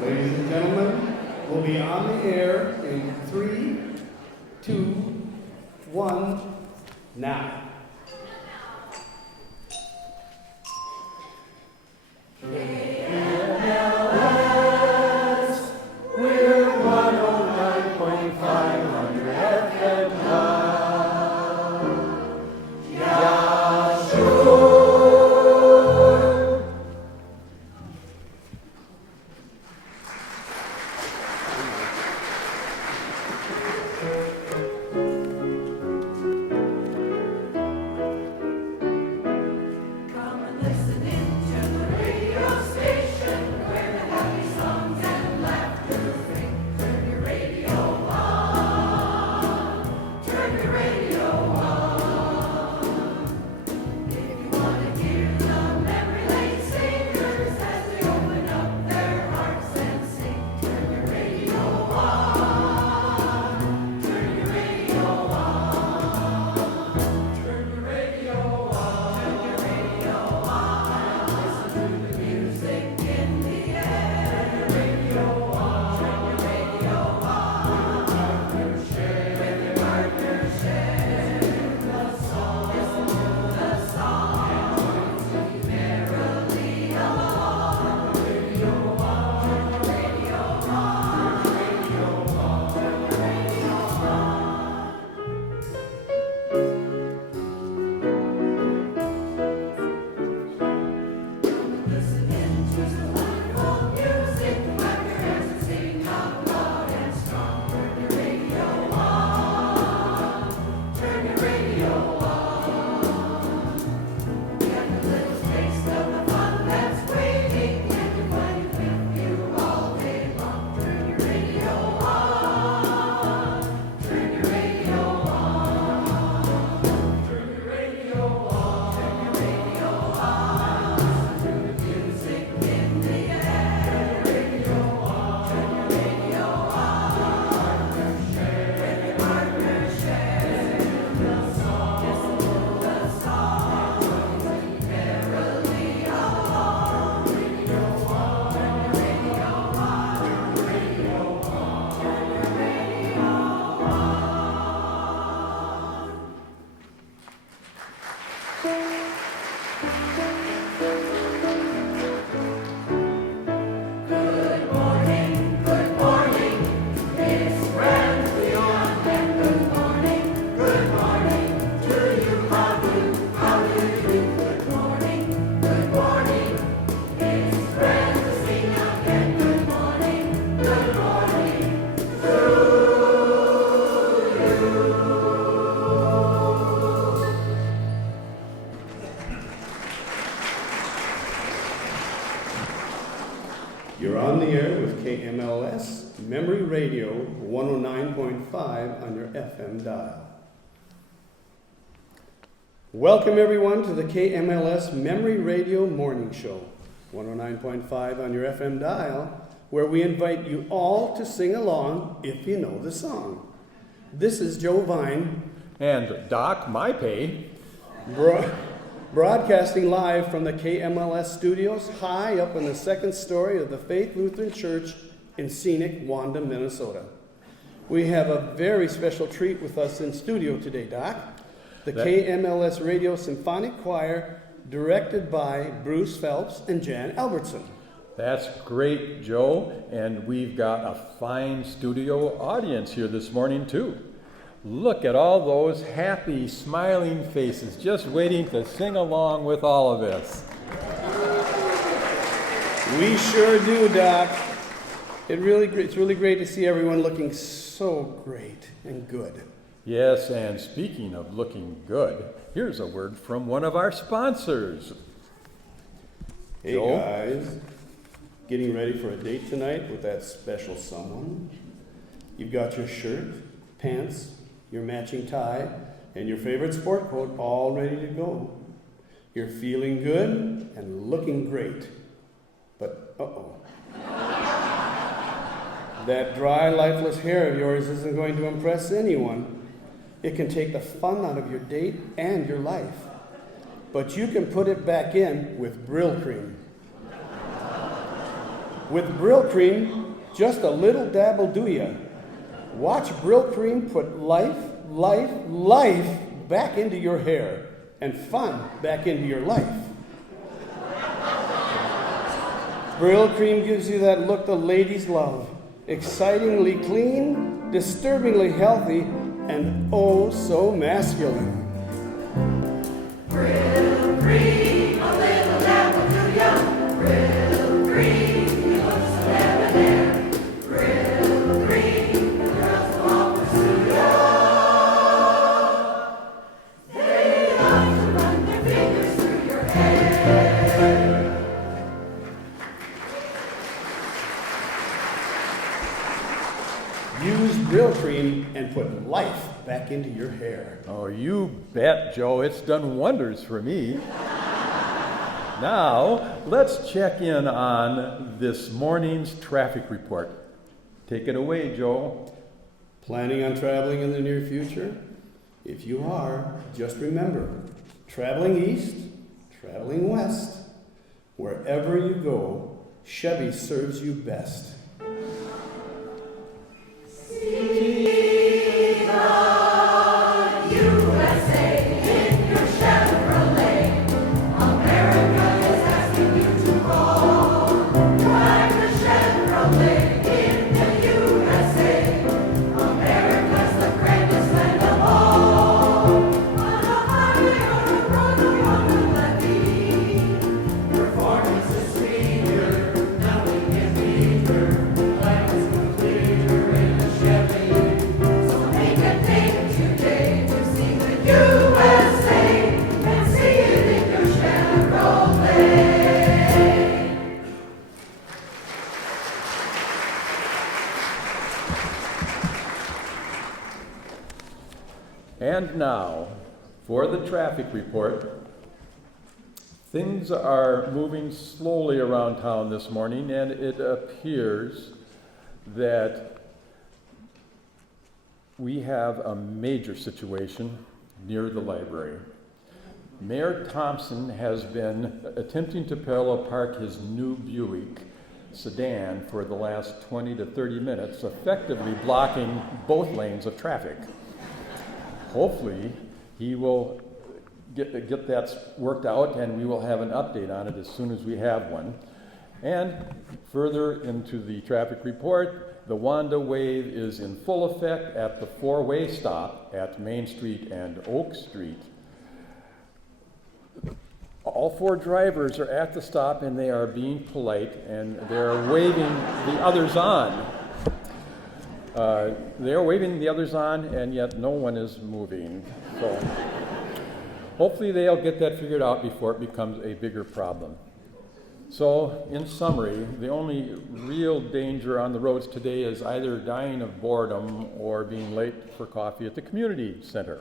Ladies and gentlemen, we'll be on the air in 3, 2, 1, now. KMLS, we're 109.5 under FM now. Yeah, sure. You're on the air with KMLS, Memory Radio, 109.5 on your FM dial. Welcome everyone to the KMLS Memory Radio Morning Show, 109.5 on your FM dial, where we invite you all to sing along if you know the song. This is Joe Vine. And Doc Mypay. Broadcasting live from the KMLS studios high up in the second story of the Faith Lutheran Church in scenic Wanda, Minnesota. We have a very special treat with us in studio today, Doc. The KMLS Radio Symphonic Choir, directed by Bruce Phelps and Jan Albertson. That's great, Joe. And we've got a fine studio audience here this morning, too. Look at all those happy, smiling faces just waiting to sing along with all of us. We sure do, Doc. It's really great to see everyone looking so great and good. Yes, and speaking of looking good, here's a word from one of our sponsors. Hey, Joe? Guys, getting ready for a date tonight with that special someone? You've got your shirt, pants, your matching tie, and your favorite sport coat all ready to go. You're feeling good and looking great. But, that dry, lifeless hair of yours isn't going to impress anyone. It can take the fun out of your date and your life. But you can put it back in with Brill Cream. With Brill Cream, just a little dab will do ya. Watch Brill Cream put life back into your hair and fun back into your life. Brill Cream gives you that look the ladies love. Excitingly clean, disturbingly healthy, and oh so masculine. Brill Cream, a little dab will do ya. Brill Cream, you look so debonair. Brill Cream, the girls will all pursue ya. They love to run their fingers through your hair. Use Brill Cream and put life back into your hair. Oh, you bet, Joe. It's done wonders for me. Now, let's check in on this morning's traffic report. Take it away, Joe. Planning on traveling in the near future? If you are, just remember, traveling east, traveling west, wherever you go, Chevy serves you best. And now, for the traffic report. Things are moving slowly around town this morning, and it appears that we have a major situation near the library. Mayor Thompson has been attempting to parallel park his new Buick sedan for the last 20 to 30 minutes, effectively blocking both lanes of traffic. Hopefully, he will get that worked out, and we will have an update on it as soon as we have one. And further into the traffic report, the Wanda wave is in full effect at the four-way stop at Main Street and Oak Street. All four drivers are at the stop, and they are being polite, and they're waving the others on. They're waving the others on, and yet no one is moving. So hopefully they'll get that figured out before it becomes a bigger problem. So in summary, the only real danger on the roads today is either dying of boredom or being late for coffee at the community center.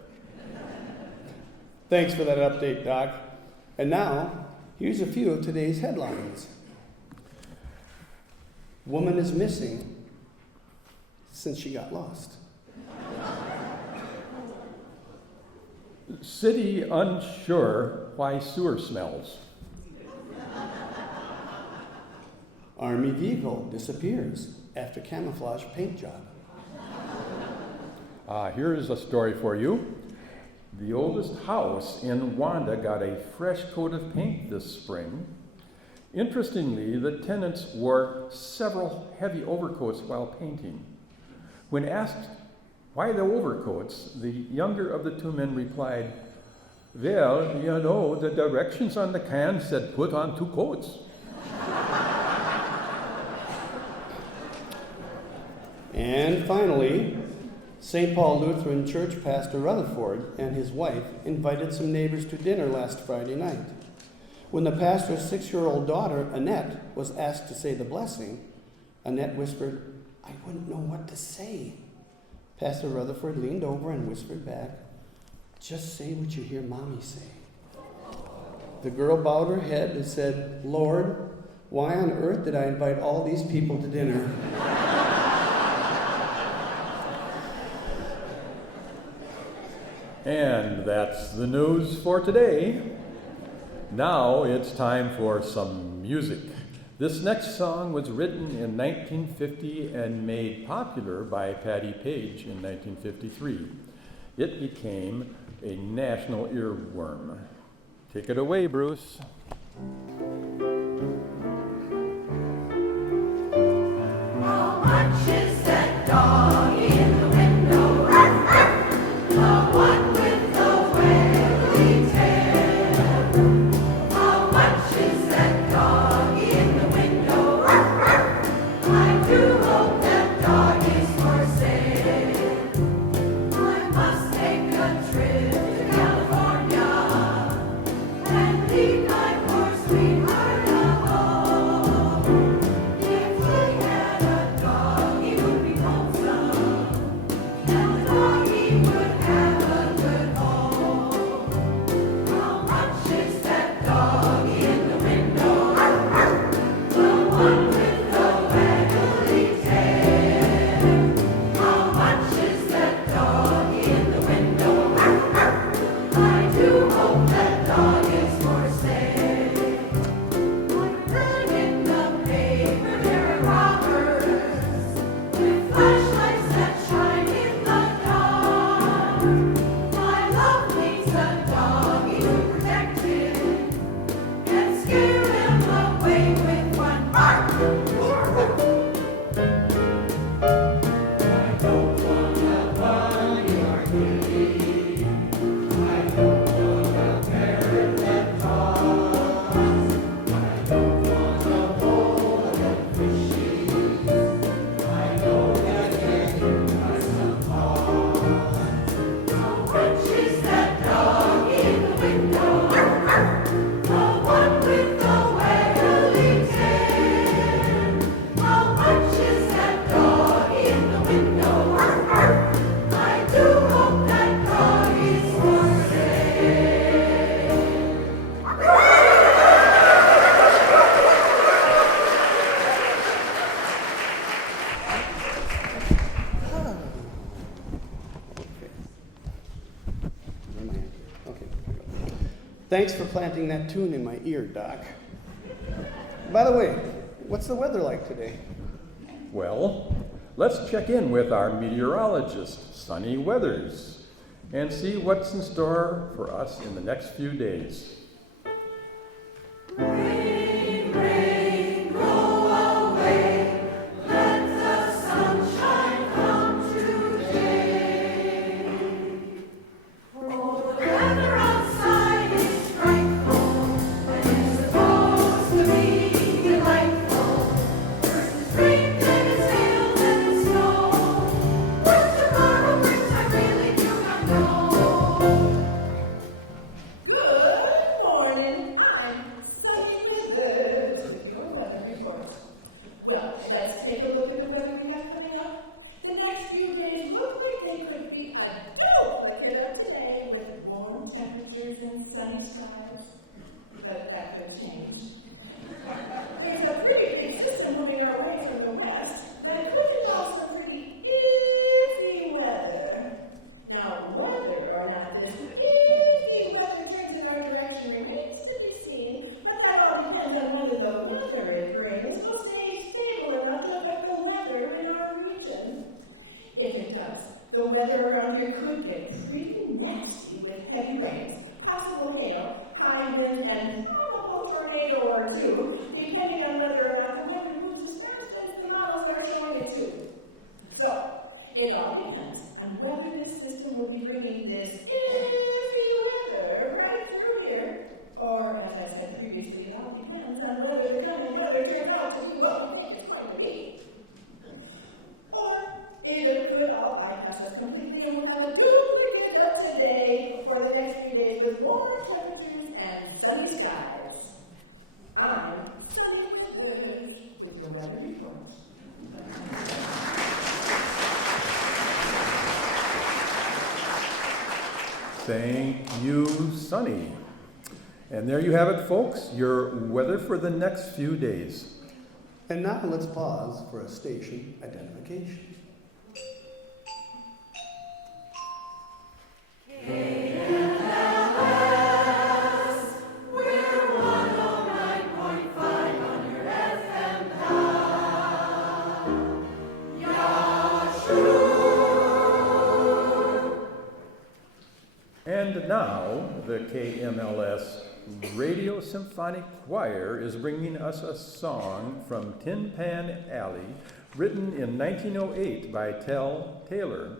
Thanks for that update, Doc. And now, here's a few of today's headlines. Woman is missing since she got lost. City unsure why sewer smells. Army vehicle disappears after camouflage paint job. Here's a story for you. The oldest house in Wanda got a fresh coat of paint this spring. Interestingly, the tenants wore several heavy overcoats while painting. When asked why the overcoats, the younger of the two men replied, "Well, you know, the directions on the can said put on 2 coats." And finally, St. Paul Lutheran Church Pastor Rutherford and his wife invited some neighbors to dinner last Friday night. When the pastor's 6-year-old daughter, Annette, was asked to say the blessing, Annette whispered, "I wouldn't know what to say." Pastor Rutherford leaned over and whispered back, "Just say what you hear Mommy say." The girl bowed her head and said, "Lord, why on earth did I invite all these people to dinner?" And that's the news for today. Now it's time for some music. This next song was written in 1950 and made popular by Patti Page in 1953. It became a national earworm. Take it away, Bruce. How much is that dog in the window? The one with the wiggly tail. How much is that dog in the window? I do hope that dog is for sale. I must take a trip to California and leave my poor sweetheart alone. If he had a dog, he would be lonesome, and the doggy would have a good home. How much is that dog in the window? The one with the waggly tail. How much is that dog in the window? I do hope that dog is for sale. I read in the paper there are robbers with flashlights that shine in the dark. My love needs a doggy to protect him and scare him away with one bark. I don't want a bunny or kitty. I don't want a parrot that talks. I don't want a bowl of fishies. I know that they are some paws. How much is that dog in the window? The one with the waggly tail. How much is that dog in the window? I do hope that dog is for sale. Where am I at? Okay. Thanks for planting that tune in my ear, Doc. By the way, what's the weather like today? Well, let's check in with our meteorologist, Sunny Weathers, and see what's in store for us in the next few days. Rain, rain, go away. Let the sunshine come today. Oh, the weather outside is frightful, and it's supposed to be delightful. First it's rain, then it's hail, then it's snow. What tomorrow brings, I really do not know. Good morning. I'm Sunny Weathers with your weather report. Well, let's take a look at the weather we have coming up. The next few days look like they could be a duplicate of today with warm temperatures and sunny skies. But that could change. There's a pretty big system moving our way from the west that could involve some pretty iffy weather. Now, whether or not this iffy weather turns in our direction remains to be seen, but that all depends on whether the weather it brings will stay stable enough to affect the weather in our region. If it does, the weather around here could get pretty nasty with heavy rains, possible hail, high winds, and probable tornado or two, depending on whether or not the weather moves as fast as the models are showing it to. So, it all depends on whether this system will be bringing this iffy weather right through here, or, as I said previously, it all depends on whether the coming weather turns out to be what we think it's going to be. Or it could all bypass us completely and we'll have a duplicate of today for the next few days with warm temperatures and sunny skies. I'm Sunny Weathers with your weather report. Thank you, Sunny. And there you have it, folks, your weather for the next few days. And now let's pause for a station identification. KMLS, we're 109.5 on your FM. now the KMLS Radio Symphonic Choir is bringing us a song from Tin Pan Alley, written in 1908 by Tell Taylor.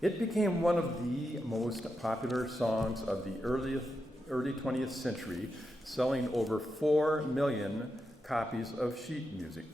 It became one of the most popular songs of the early 20th century, selling over 4 million copies of sheet music.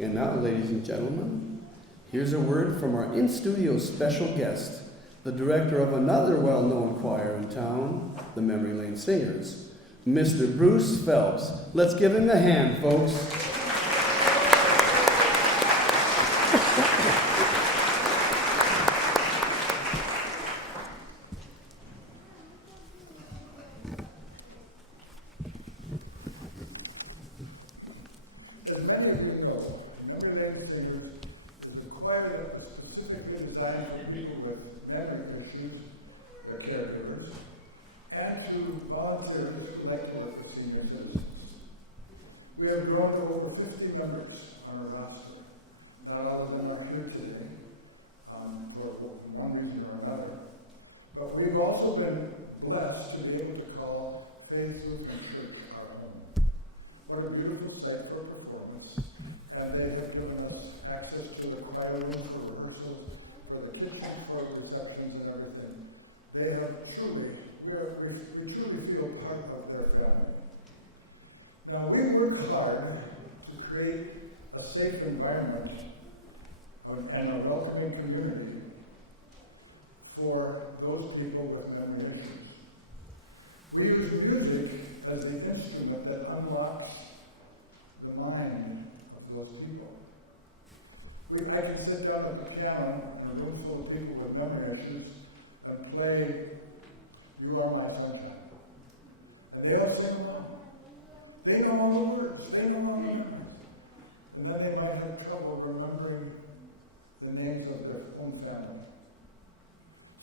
And now, ladies and gentlemen, here's a word from our in-studio special guest, the director of another well-known choir in town, the Memory Lane Singers, Mr. Bruce Phelps. Let's give him a hand, folks. As many of you know, Memory Lane Singers is a choir that was specifically designed for people with memory issues, their caregivers, and to volunteers who like to work with senior citizens. We have grown to over 50 members on our roster. Not all of them are here today for one reason or another. But we've also been blessed to be able to call Faith Lutheran Church our home. What a beautiful site for a performance. And they have given us access to the choir room for rehearsals, for the kitchen, for receptions and everything. They have truly, we truly feel part of their family. Now we work hard to create a safe environment and a welcoming community for those people with memory issues. We use music as the instrument that unlocks the mind those people. I can sit down at the piano in a room full of people with memory issues and play You Are My Sunshine. And they'll sing along. They know all the words. They know all the memories. And then they might have trouble remembering the names of their own family.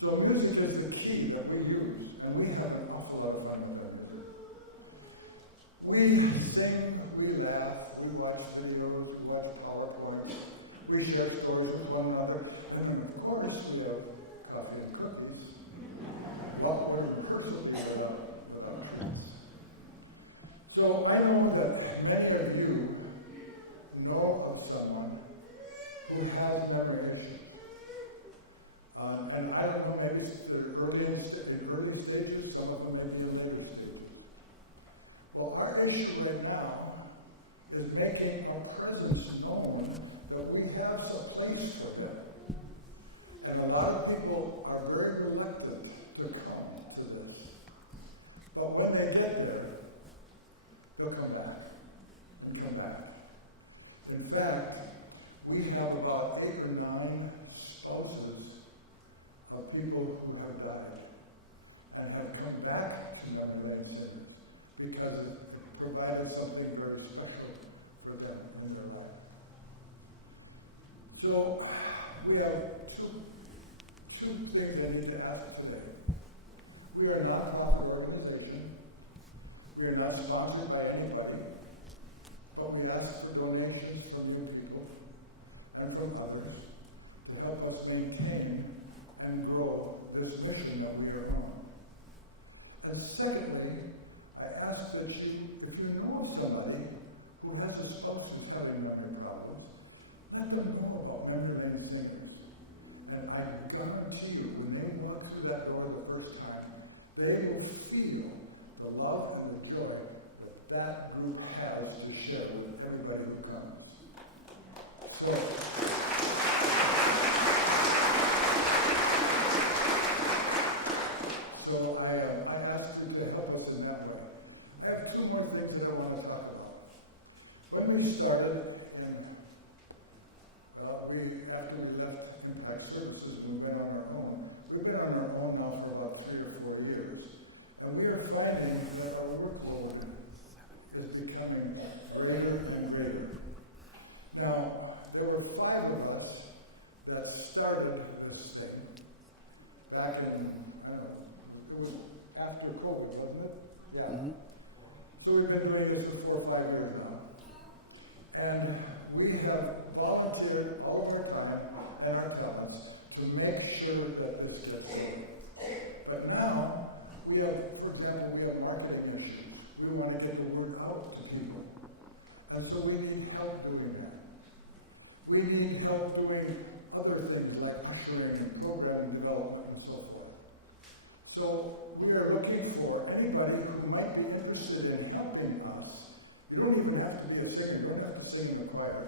So music is the key that we use, and we have an awful lot of fun with that music. We sing, we laugh, we watch videos, we watch PowerPoint, we share stories with one another, and then of course we have coffee and cookies. What word person without treats? So I know that many of you know of someone who has memory issues. And I don't know, maybe they're in early stages, some of them may be in later stages. Well, our issue right now is making our presence known that we have some place for them. And a lot of people are very reluctant to come to this. But when they get there, they'll come back and come back. In fact, we have about 8 or 9 spouses of people who have died and have come back to memory lane singers because it provided something very special for them in their life. So we have two things I need to ask today. We are not a profit organization. We are not sponsored by anybody, but we ask for donations from you people and from others to help us maintain and grow this mission that we are on. And secondly, I ask that you, if you know of somebody who has a spouse who's having memory problems, let them know about memory lane singers. And I guarantee you, when they walk through that door the first time, they will feel the love and the joy that that group has to share with everybody who comes. So I ask you to help us in that way. I have 2 more things that I want to talk about. When we started after we left Impact Services and we went on our own, we've been on our own now for about 3 or 4 years. And we are finding that our workload is becoming greater and greater. Now, there were 5 of us that started this thing back in, I don't know, it was after COVID, wasn't it? Yeah. Mm-hmm. So we've been doing this for 4 or 5 years now. And we have volunteered all of our time and our talents to make sure that this gets over. But now, we have, for example, we have marketing issues. We want to get the word out to people. And so we need help doing that. We need help doing other things like ushering and program development and so forth. So we are looking for anybody who might be interested in helping us. You don't even have to be a singer. You don't have to sing in the choir.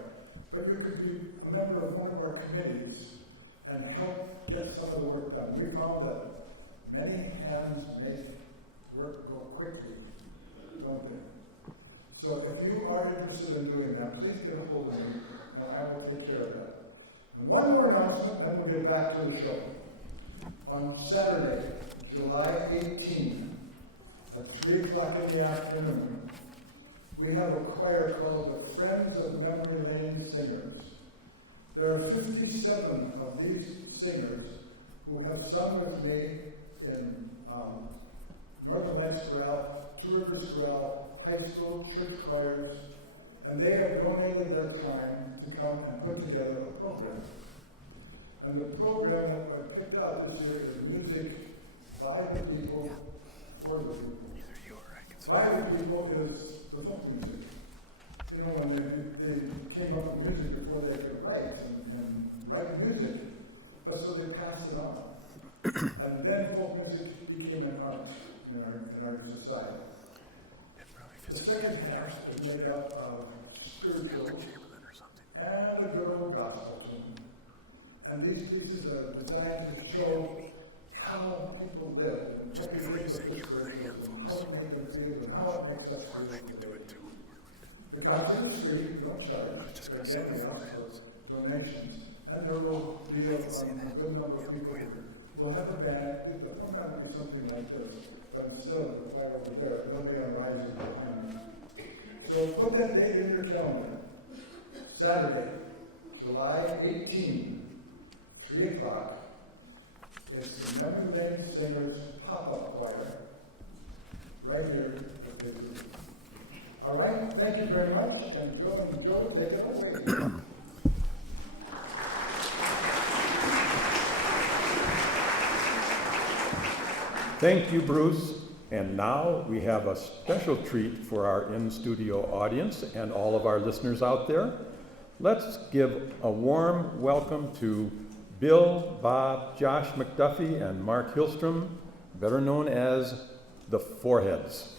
But you could be a member of one of our committees and help get some of the work done. We found that many hands make work go quickly, don't they? So if you are interested in doing that, please get a hold of me, and I will take care of that. And one more announcement, then we'll get back to the show. On Saturday, July 18th, at 3 o'clock in the afternoon, we have a choir called the Friends of Memory Lane Singers. There are 57 of these singers who have sung with me in Northern Lights Chorale, Two Rivers Chorale, high school, church choirs, and they have donated their time to come and put together a program. And the program that I picked out this year is music by the people, for the people. By the people is the folk music. You know, when they came up with music before they could write and write music, but so they passed it on. And then folk music became an art in our society. The second half is made up of spirituals and a good old gospel tune. And these pieces are designed to show how people live and what we think of the spirituals and how we make them feel and how it makes us feel. The concert is free, you don't charge. There's anything else for donations. And there will be a good number of people here. We'll have a band, the format will be something like this, but instead of the flag over there, they'll be on rising behind. So put that date in your calendar. Saturday, July 18, 3 o'clock. It's the Memory Lane Singers Pop-Up Choir, right here at the group. All right, thank you very much, and Joe, take it away. Thank you, Bruce. And now we have a special treat for our in-studio audience and all of our listeners out there. Let's give a warm welcome to Bill, Bob, Josh McDuffie, and Mark Hillstrom, better known as the Foreheads.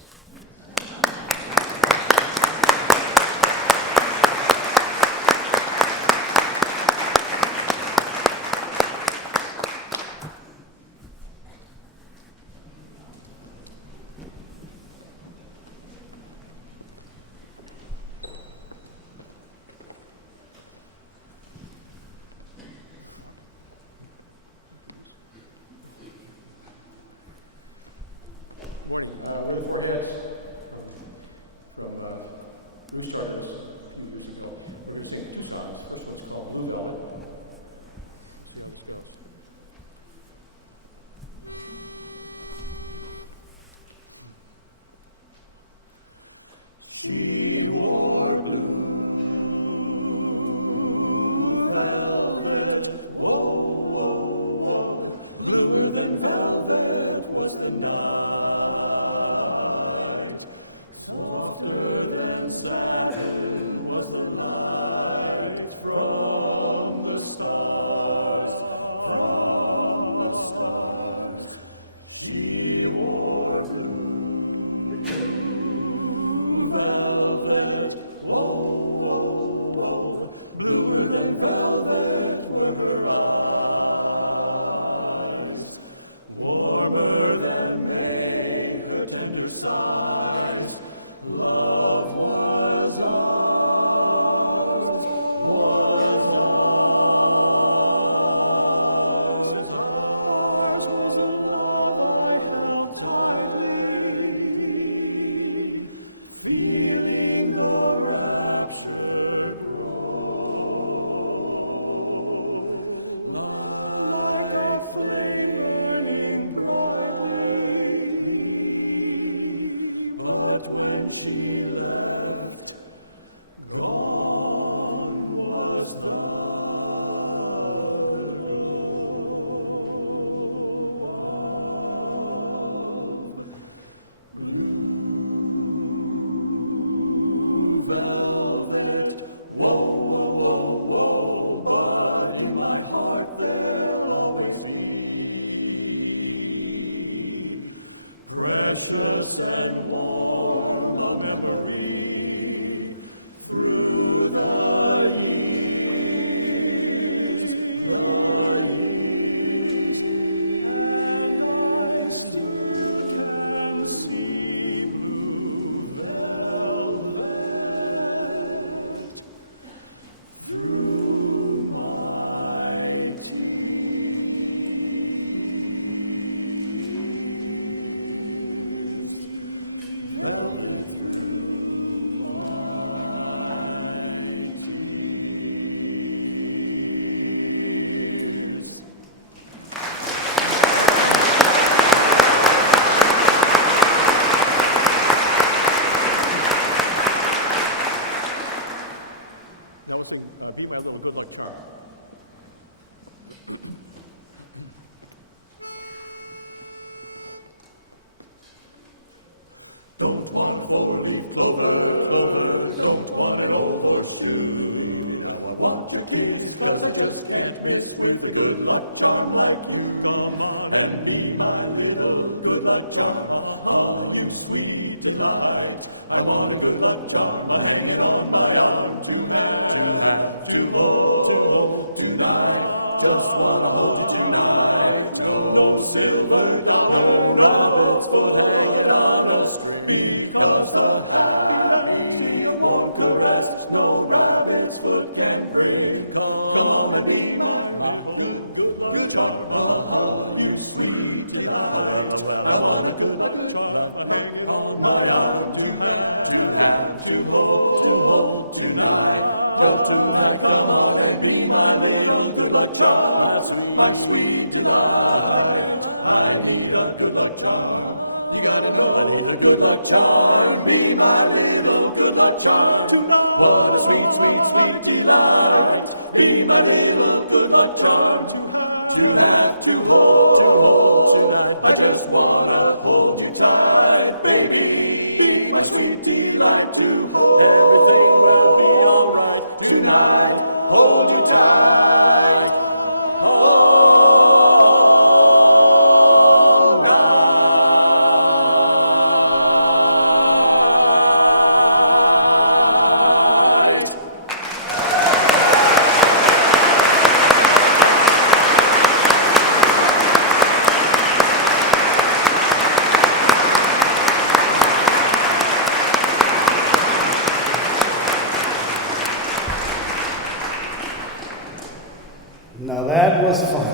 Now that was fun.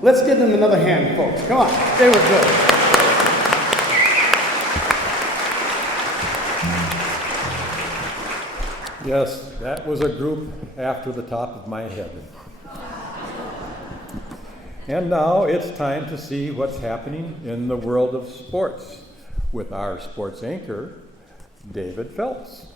Let's give them another hand, folks. Come on, they were good. Yes, that was a group after the top of my head. And now it's time to see what's happening in the world of sports with our sports anchor, David Phelps.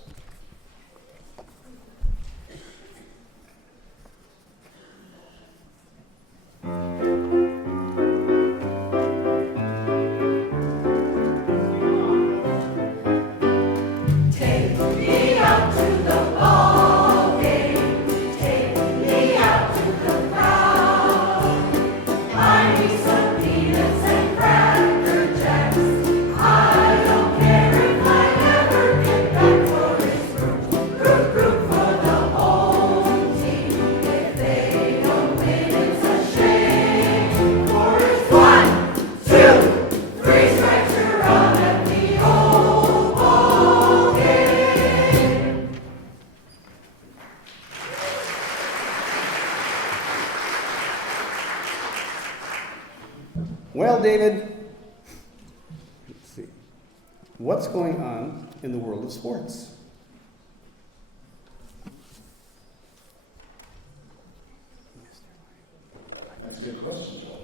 Take me out to the ball game. Take me out to the crowd. Buy me some peanuts and cracker jacks. I don't care if I never get back, for it's root for the home team. If they don't win, it's a shame. For it's 1, 2, 3 strikes, you're out at the old ball game. Well, David, let's see. What's going on in the world of sports? That's a good question, Joe.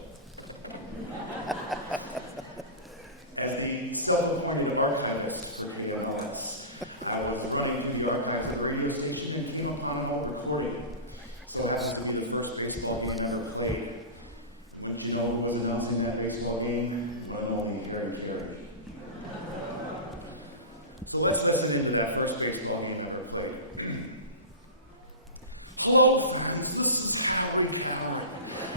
As the self-appointed archivist for KMLS, I was running through the archives of the radio station and came upon an old recording. So it happens to be the first baseball game ever played. Wouldn't you know who was announcing that baseball game? One and only Harry Carey. So let's listen into that first baseball game ever played. Hello, friends. This is Cowboy Cow.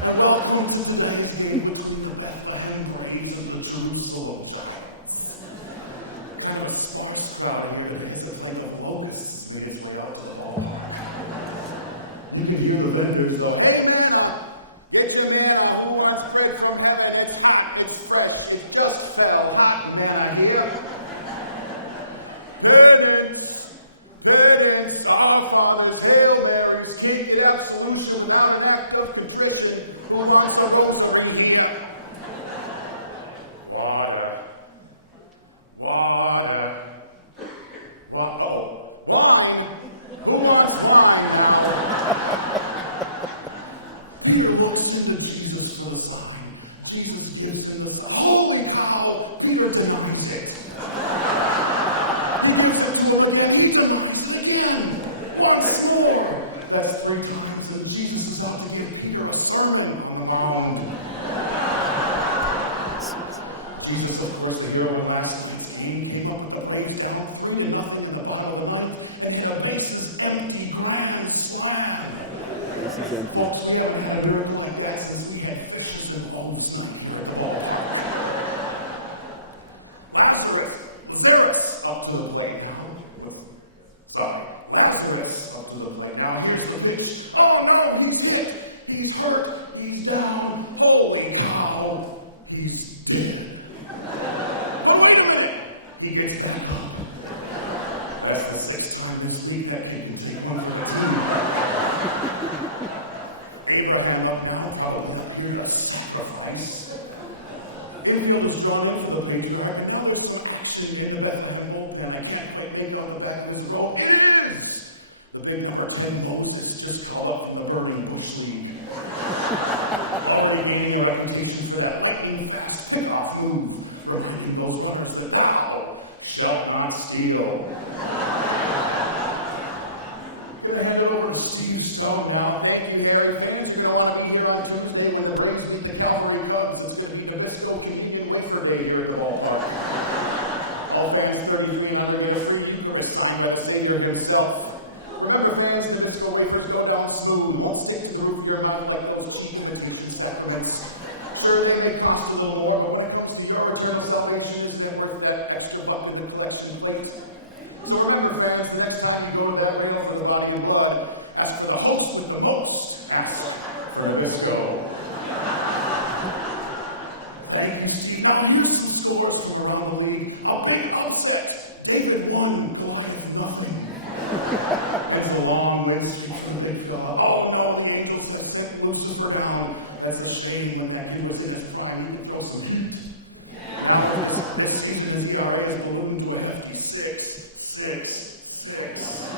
And welcome to today's game between the Bethlehem Braves and the Jerusalem Giants. Kind of a sparse crowd here today as a plague of locusts made its way out to the ballpark. You can hear the vendors go, "Hey, man, it's a man who wants bread from heaven. It's hot, it's fresh. It just fell hot, man, here. Burdens, our fathers, Hail Marys, can't get absolution without an act of contrition. Who wants a rosary here? Water. Oh, wine? Who wants wine now? Peter looks into Jesus for the sign. Jesus gives him the sign. Holy cow! Peter denies it. He gives it to him again. He denies it again. Once more. That's 3 times, and Jesus is out to give Peter a sermon on the mound. Jesus, of course, the hero of last night's game, came up with the Braves down 3-0 in the bottom of the ninth and hit a bases empty grand slam. This is empty. Folks, we haven't had a miracle like that since we had fishes and bones night here at the ballpark. Lazarus up to the plate now. Sorry, Lazarus up to the plate now. Here's the pitch. Oh no, he's hit. He's hurt. He's down. Holy cow. He's dead. But wait a minute. He gets back up. That's the 6th time this week that kid can take one for the team. Abraham up now, probably up here to sacrifice. Infield is drawn in for the patriarch, and now there's some action in the Bethlehem bullpen. I can't quite make out the back of his roll. It is The big number 10 Moses just called up from the Burning Bush League. Already gaining a reputation for that lightning-fast pickoff move, reminding those runners that thou shalt not steal. Gonna hand it over to Steve Stone now. Thank you, Harry. Fans, you're gonna want to be here on Tuesday when the Braves beat the Calvary Cubs. It's gonna be Nabisco Communion Wafer Day here at the ballpark. All fans 33 and under get a free Eucharist signed by the Savior himself. Remember, fans, Nabisco wafers go down smooth, won't stick to the roof of your mouth like those cheap imitation sacraments. Sure, they may cost a little more, but when it comes to your eternal salvation, isn't it worth that extra buck in the collection plate? So remember, fans, the next time you go to that rail for the body and blood, ask for the host with the most. Ask for Nabisco. Thank you, Steve. Now here's some scores from around the league. A big upset. David 1, Goliath nothing. It's a long win streak from the big fella. Oh no, the Angels have sent Lucifer down. That's a shame. When that kid was in his prime, he could throw some heat. Now, this season his ERA has ballooned to a hefty 6.66.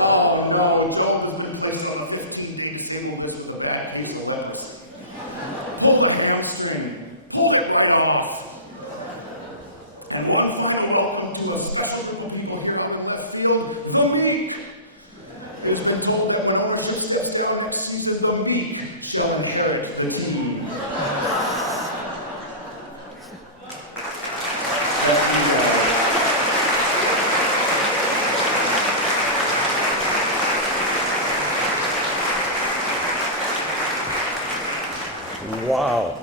Oh no, Job has been placed on the 15-day disabled list with a bad case of leprosy. Pull the hamstring. Pull it right off. And one final welcome to a special group of people here out in left field, the Meek. It has been told that when ownership steps down next season, the Meek shall inherit the team. Thank you, guys. Wow.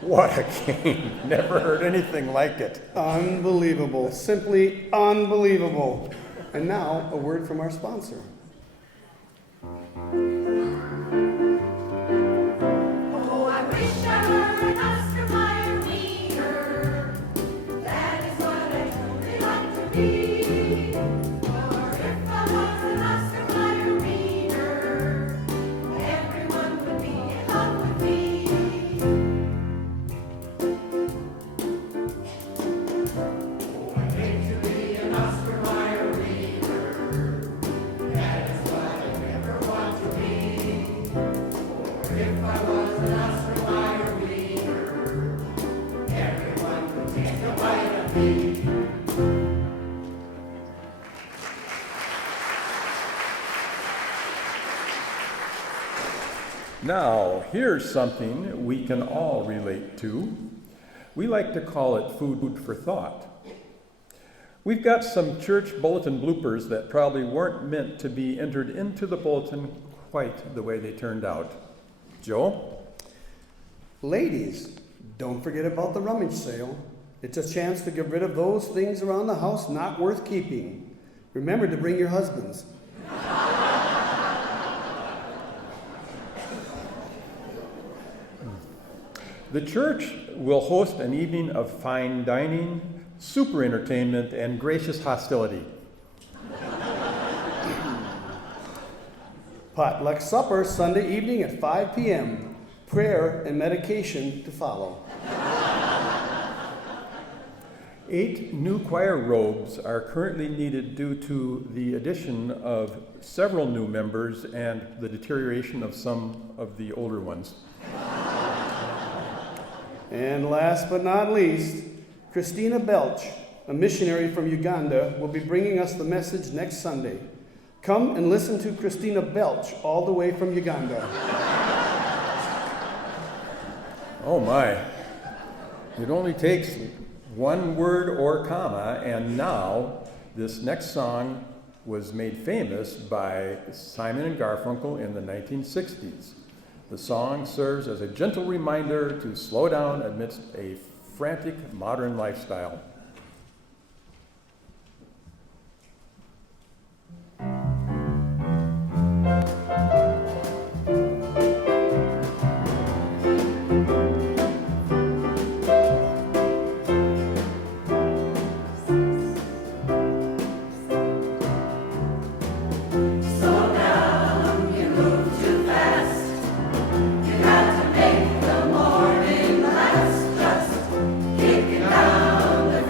What a game. Never heard anything like it. Unbelievable. Simply unbelievable. And now, a word from our sponsor. Oh, I wish I were an Oscar Mayer wiener. That is what I truly like to be. For if I was an Oscar Mayer wiener, everyone would be in love with me. Oh, I hate to be an Oscar Mayer wiener. That is what I never want to be. For if I was an Oscar Mayer wiener, everyone would take a bite of me. Now, here's something we can all relate to. We like to call it food for thought. We've got some church bulletin bloopers that probably weren't meant to be entered into the bulletin quite the way they turned out. Joe? Ladies, don't forget about the rummage sale. It's a chance to get rid of those things around the house not worth keeping. Remember to bring your husbands. The church will host an evening of fine dining, super entertainment, and gracious hostility. Potluck supper Sunday evening at 5 p.m. Prayer and medication to follow. 8 new choir robes are currently needed due to the addition of several new members and the deterioration of some of the older ones. And last but not least, Christina Belch, a missionary from Uganda, will be bringing us the message next Sunday. Come and listen to Christina Belch all the way from Uganda. Oh my. It only takes one word or comma, and now this next song was made famous by Simon and Garfunkel in the 1960s. The song serves as a gentle reminder to slow down amidst a frantic modern lifestyle. Slow down, you move too fast. You got to make the morning last. Just kicking down the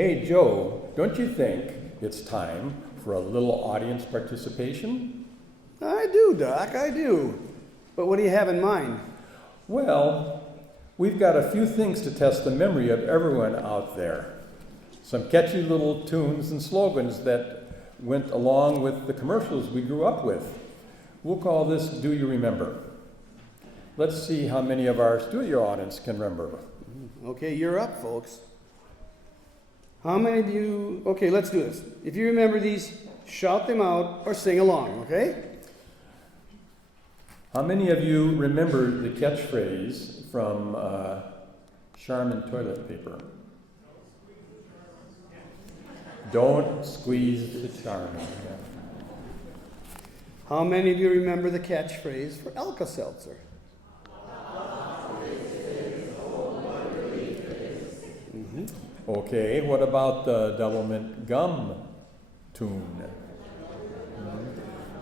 Hey, Joe, don't you think it's time for a little audience participation? I do, Doc, I do. But what do you have in mind? Well, we've got a few things to test the memory of everyone out there. Some catchy little tunes and slogans that went along with the commercials we grew up with. We'll call this Do You Remember? Let's see how many of our studio audience can remember. Okay, you're up, folks. How many of you, okay, let's do this. If you remember these, shout them out or sing along, okay? How many of you remember the catchphrase from Charmin toilet paper? Don't squeeze the Charmin. How many of you remember the catchphrase for Alka-Seltzer? Okay, what about the double mint gum tune?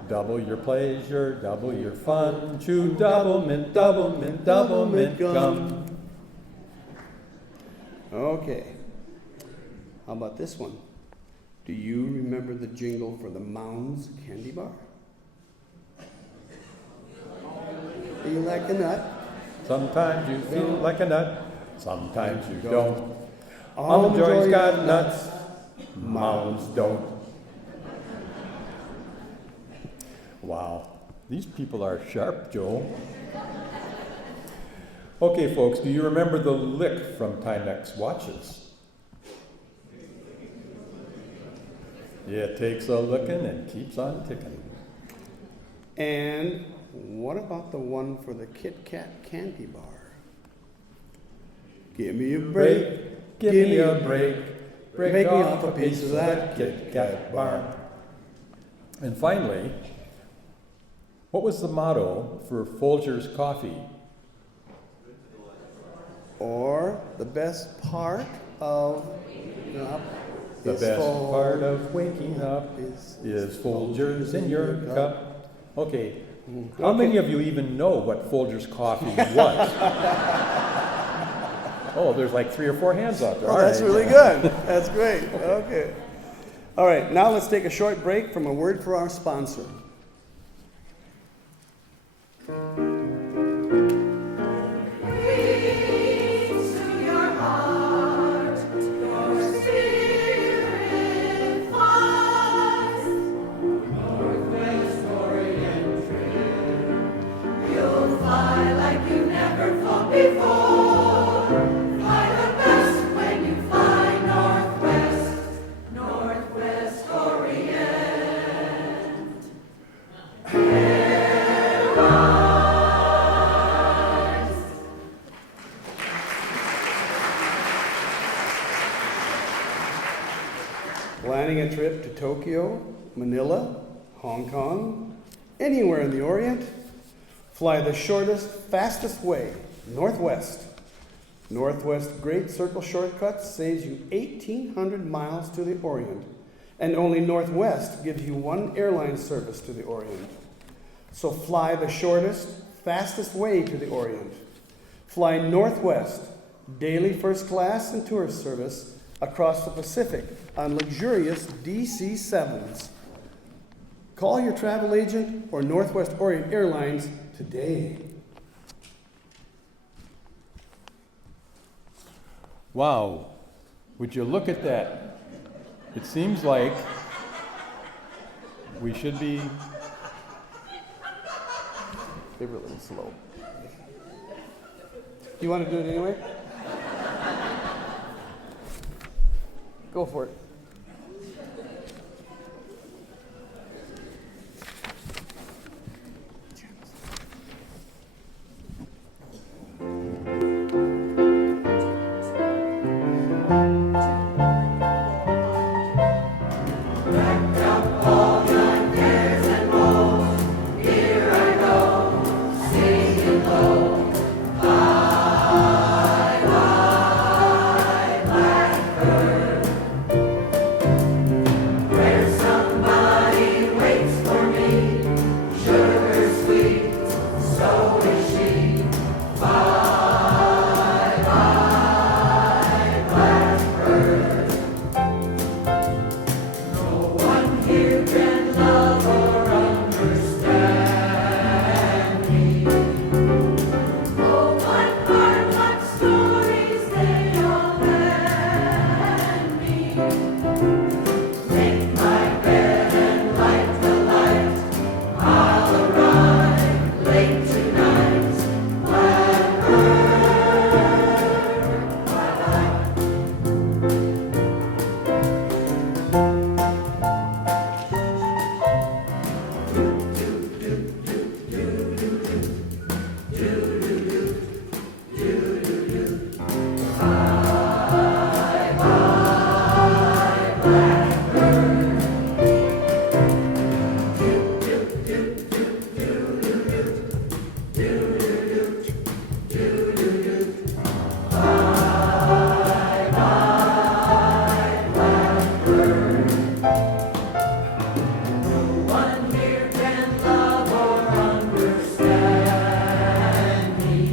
Double your pleasure, double your fun, chew double mint gum. Okay. How about this one? Do you remember the jingle for the Mounds candy bar? Do you like a nut? Sometimes you feel like a nut, sometimes you don't. Almond Joy's got Joy nuts, Mounds don't. Wow, these people are sharp, Joel. Okay, folks, do you remember the lick from Timex watches? It takes a licking and keeps on ticking. And what about the one for the Kit Kat candy bar? Give me a break, Give me a break, Break me off a piece of that Kit Kat bar. And finally, what was the motto for Folgers Coffee? Or the best part of The best part of waking up is Folgers in your cup. Okay, how many of you even know what Folgers Coffee was? Oh, there's like 3 or 4 hands out there. Oh, All that's right. really good. That's great. Okay. All right, now let's take a short break from a word for our sponsor. Peace to your heart, your spirit flies. Northwest Orient Trail, you'll fly like you never flown before. Fly the best when you fly Northwest, Northwest Orient. Planning a trip to Tokyo, Manila, Hong Kong, anywhere in the Orient? Fly the shortest, fastest way, Northwest. Northwest Great Circle Shortcut saves you 1,800 miles to the Orient, and only Northwest gives you one airline service to the Orient. So fly the shortest, fastest way to the Orient. Fly Northwest, daily first class and tourist service across the Pacific on luxurious DC-7s. Call your travel agent or Northwest Orient Airlines today. Wow, would you look at that? It seems like we should be. They were a little slow. You want to do it anyway? Go for it.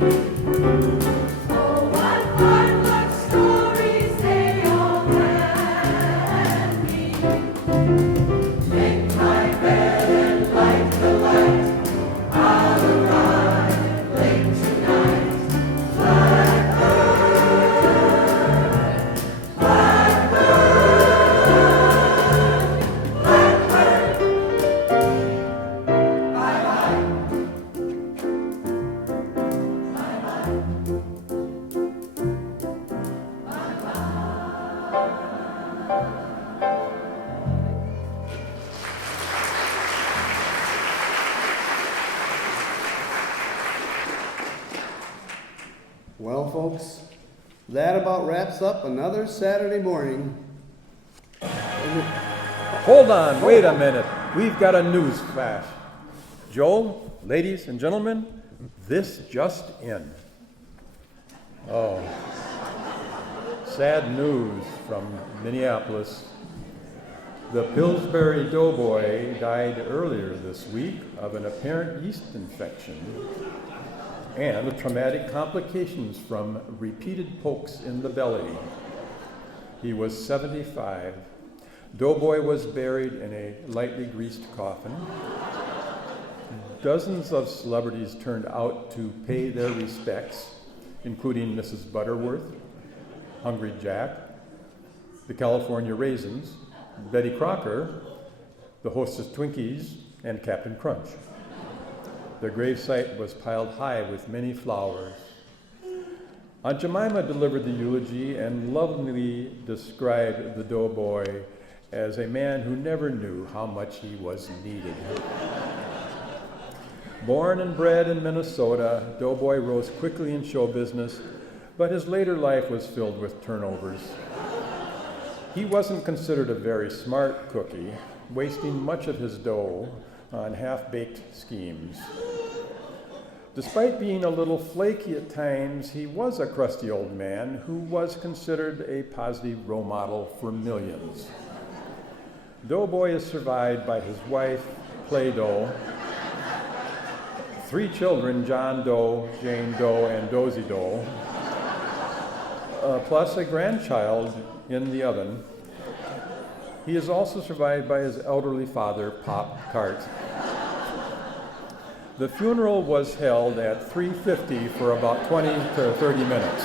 Oh, what fun, what stories they all can be. Make my bed and light the light. I'll arrive late tonight. Well, folks, that about wraps up another Saturday morning. Hold on, wait a minute. We've got a news flash. Joe, ladies and gentlemen, this just in. Oh, sad news from Minneapolis. The Pillsbury Doughboy died earlier this week of an apparent yeast infection and traumatic complications from repeated pokes in the belly. He was 75. Doughboy was buried in a lightly greased coffin. Dozens of celebrities turned out to pay their respects, including Mrs. Butterworth, Hungry Jack, the California Raisins, Betty Crocker, the Hostess Twinkies, and Captain Crunch. Their gravesite was piled high with many flowers. Aunt Jemima delivered the eulogy and lovingly described the Doughboy as a man who never knew how much he was needed. Born and bred in Minnesota, Doughboy rose quickly in show business, but his later life was filled with turnovers. He wasn't considered a very smart cookie, wasting much of his dough on half-baked schemes. Despite being a little flaky at times, he was a crusty old man who was considered a positive role model for millions. Doughboy is survived by his wife, Play-Doh, 3 children, John Doe, Jane Doe, and Dozy Doe, plus a grandchild in the oven. He is also survived by his elderly father, Pop Tart. The funeral was held at 3:50 for about 20 to 30 minutes.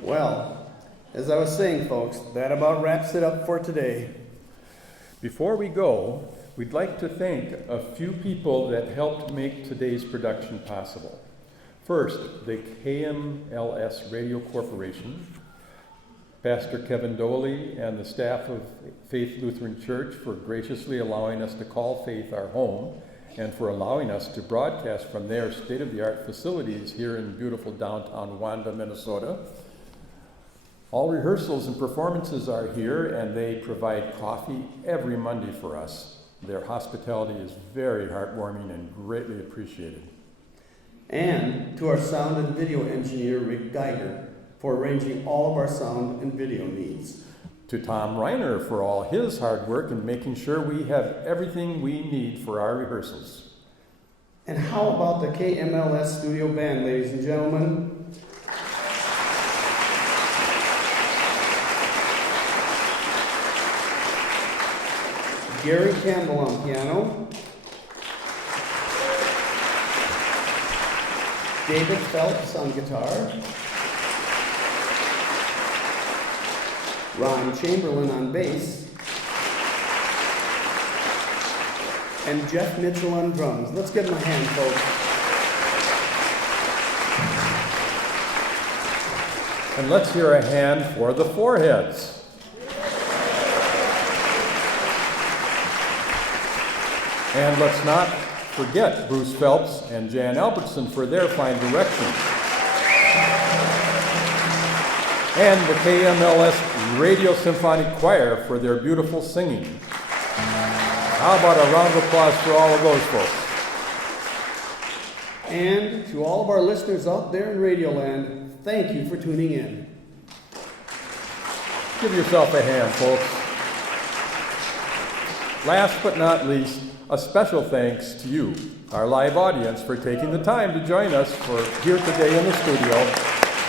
Well, as I was saying, folks, that about wraps it up for today. Before we go, we'd like to thank a few people that helped make today's production possible. First, the KMLS Radio Corporation, Pastor Kevin Doley and the staff of Faith Lutheran Church for graciously allowing us to call Faith our home and for allowing us to broadcast from their state-of-the-art facilities here in beautiful downtown Wanda, Minnesota. All rehearsals and performances are here, and they provide coffee every Monday for us. Their hospitality is very heartwarming and greatly appreciated. And to our sound and video engineer, Rick Geiger, for arranging all of our sound and video needs. To Tom Reiner for all his hard work in making sure we have everything we need for our rehearsals. And how about the KMLS Studio Band, ladies and gentlemen? Gary Campbell on piano, David Phelps on guitar, Ron Chamberlain on bass, and Jeff Mitchell on drums. Let's give them a hand, folks. And let's hear a hand for the Foreheads. And let's not forget Bruce Phelps and Jan Albertson for their fine direction. And the KMLS Radio Symphonic Choir for their beautiful singing. How about a round of applause for all of those folks? And to all of our listeners out there in Radioland, thank you for tuning in. Give yourself a hand, folks. Last but not least, a special thanks to you, our live audience, for taking the time to join us for here today in the studio.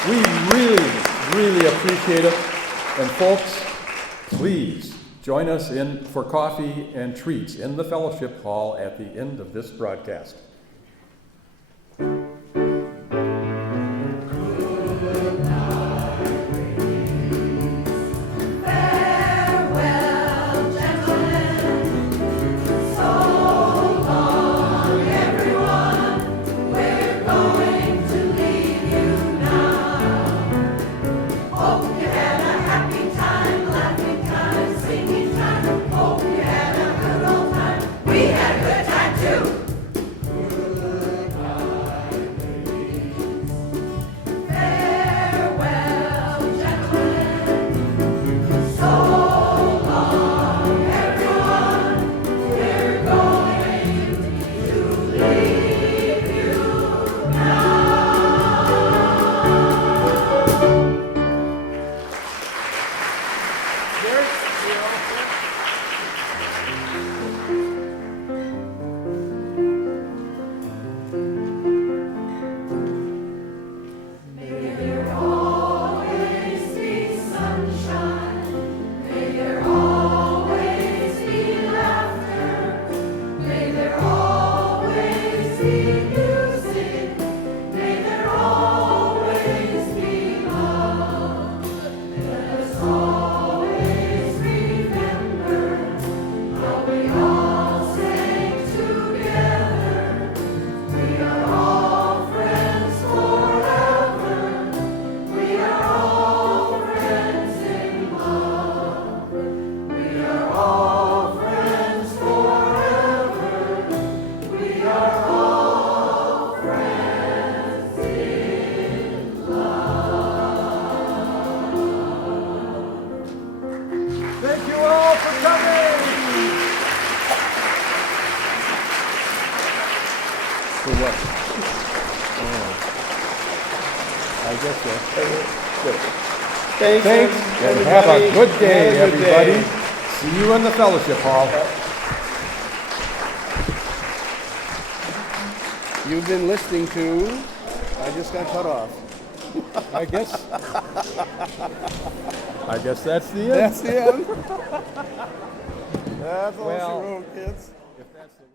We really, really appreciate it. And folks, please join us in for coffee and treats in the fellowship hall at the end of this broadcast. Farewell, gentlemen. So long, everyone. We're going to leave you now. Hope you had a happy time, laughing time, singing time. Hope you had a good old time. We had a good time too. Farewell, gentlemen. So long, everyone. We're going to leave you now. May there always be sunshine. May there always be laughter. May there always be music. May there always be love. Let us always remember how we all sang together. We are all friends forever. We are all friends in love. We are all friends forever. We are all friends in love. Thank you all for coming! For what? I guess so. Thanks, Thanks, and have a good day, everybody. See you in the fellowship hall. You've been listening to, I just got cut off. I guess that's the end. That's the end. That's all Well- she wrote, kids. If that's the